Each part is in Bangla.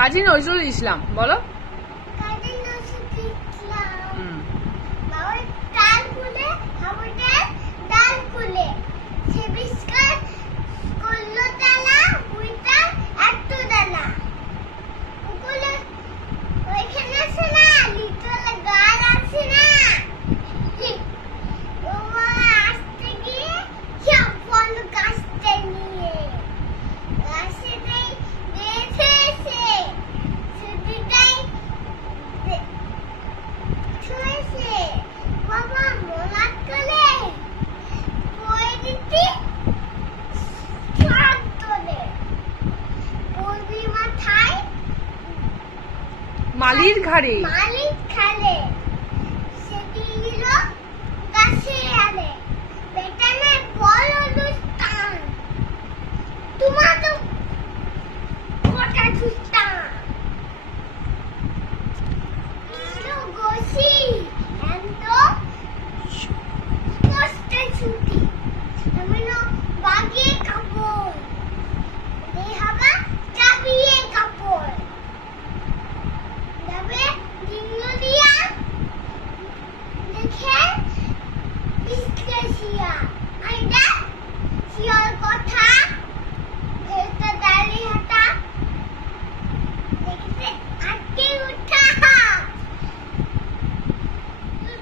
কাজী নজরুল ইসলাম বলো। কাজী নজরুল ইসলাম বাবার ডাল ফুলে হাবুদের ডাল ফুলে সে বিস্কার করলো তালা বুইটা একটু দানা ওগুলো ওইখানে আছে না লিটল গাল আছে না ওমা আসতে গিয়ে সব ফল কাটতে নিয়ে গাছে দেই দেখেছে ছুটিটাই ছুঁয়েছে বাবা মোলাট করে বই দিতে সব তোলে পূর্বী মাথায় মালির ঘাড়ে মালিক খালে সেটি গেল গাছে আলে বেটানে বড় দুষ্টান তোমার তো কটা দুষ্টান ইলো গোসি এত কষ্টে ছুটি আমি না বাগিয়ে কাপড় দেহাবা চাবিয়ে কাপড় যাবে দিনলো দিয়া দেখে ইসকেশিয়া আইডা শিয়ার কথা ভেতর দাঁড়িয়ে হাঁটা দেখতে আটকে উঠা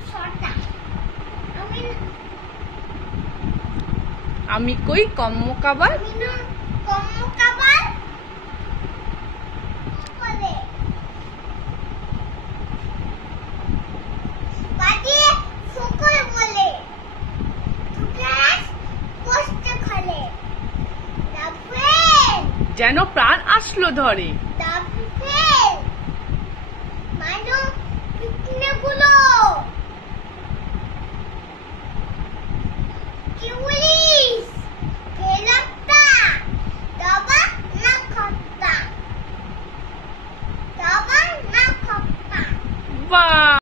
ছটা আমি কই কম্মকাবার আমি না কম্মকাবার বলে বাজিয়ে ফকর বলে দুটাস কষ্ট খলে দাফেল যেন প্রাণ আসলো ধরে দাফেল মানো কিতনে গুলো